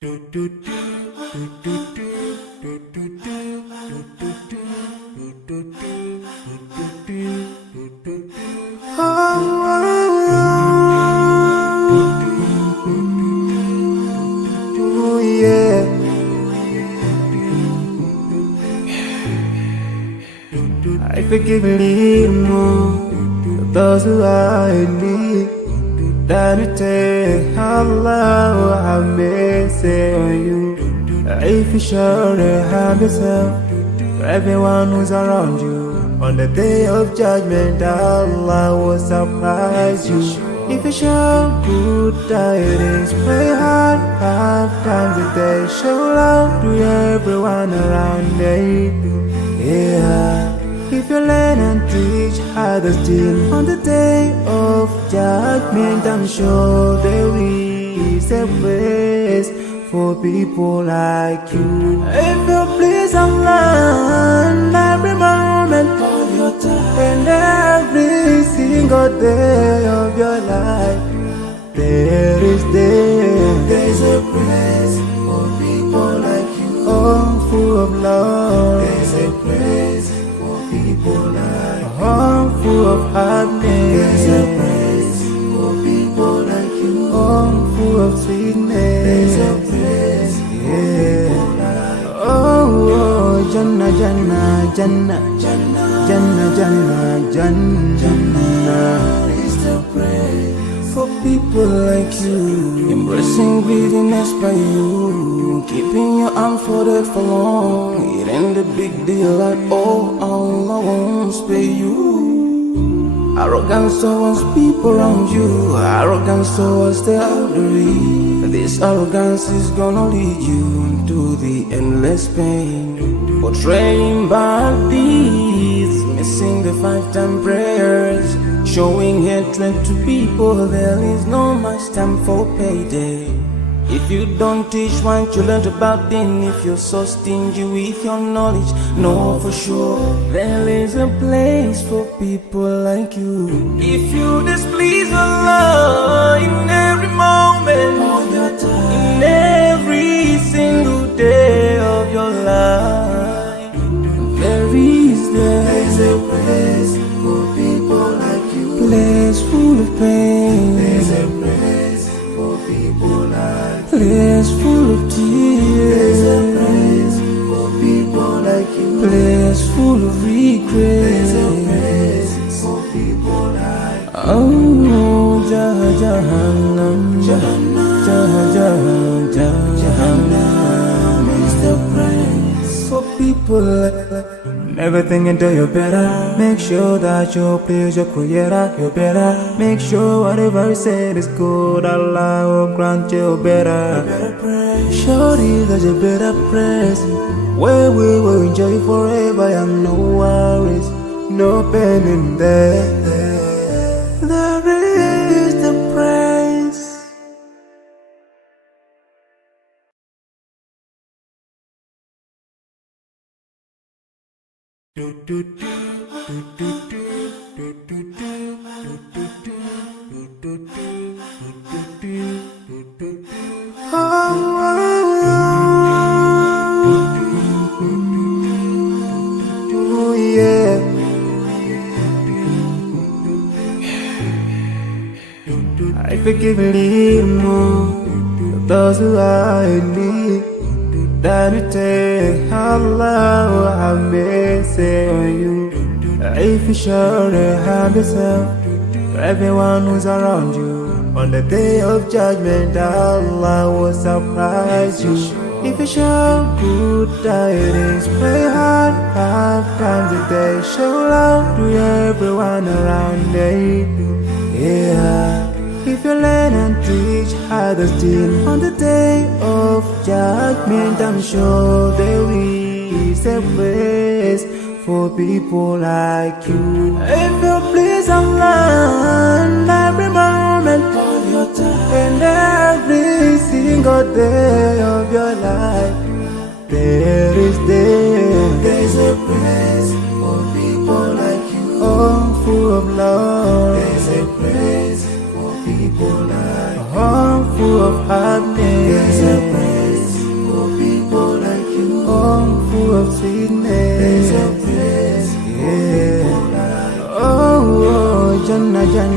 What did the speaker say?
I forgive a little more those who are in need. That you take Allah have mercy on you. If you show the have yourself to everyone who's around you, on the day of judgment Allah will surprise you. If you show good tidings, pray hard 5 times a day. Show love to everyone around you. Yeah. If you learn and teach others still, on the day of judgment I'm sure there is a place for people like you. If you please Allah every moment of your time and every single day of your life, there's a place for people like you. Oh, full of love. There's a place people like you. Oh, full of happiness. There's a place for people like you. Oh, full of sweetness. There's a place for people like you. Oh, Jannah, Jannah, Jannah, Jannah, Jannah, Jannah, Jannah is the place for people like you. Embracing greediness by you, keeping your arms folded for long. It ain't a big deal like, oh, Allah won't spare you. Arrogance towards people around you, arrogance towards the elderly. This arrogance is gonna lead you to the endless pain. Portraying bad deeds, missing the 5-time prayers, showing hatred to people. There is no much time for payday. If you don't teach what you learned about then, if you're so stingy with your knowledge, know for sure there is a place for people like you. If you displease Allah in every moment of your time, in every single day of your life, there's a place for people like you. Place full of pain. There's a place for people like you. Place full of tears. There's a place for people like you. Place full of regret. There's a place for people like you. Oh, Jahannam, Jahannam, Jahannam is the place for people like you. Never think until you're better. Make sure that you please your creator. You're better. Make sure whatever you said is good. Allah will grant you better. Surely there's a better place where we will enjoy forever and no worries, no pain in there. There is the praise. Oh, yeah. I forgive a little more those who are in need. That you take Allah have mercy on you. If you show the have yourself to everyone who's around you, on the day of judgment Allah will surprise you. If you show good tidings, pray hard 5 times a day. Show love to everyone around you. Yeah. If you learn and teach others still, on the day of judgment I'm sure there is a place for people like you. If you please Allah every moment of your time and every single day of your life, there's a place for people like you. Oh, full of love. There's a place for people like you. Oh, full of happiness. There's a place sweetness. Yeah. Oh, Jannah, Jannah.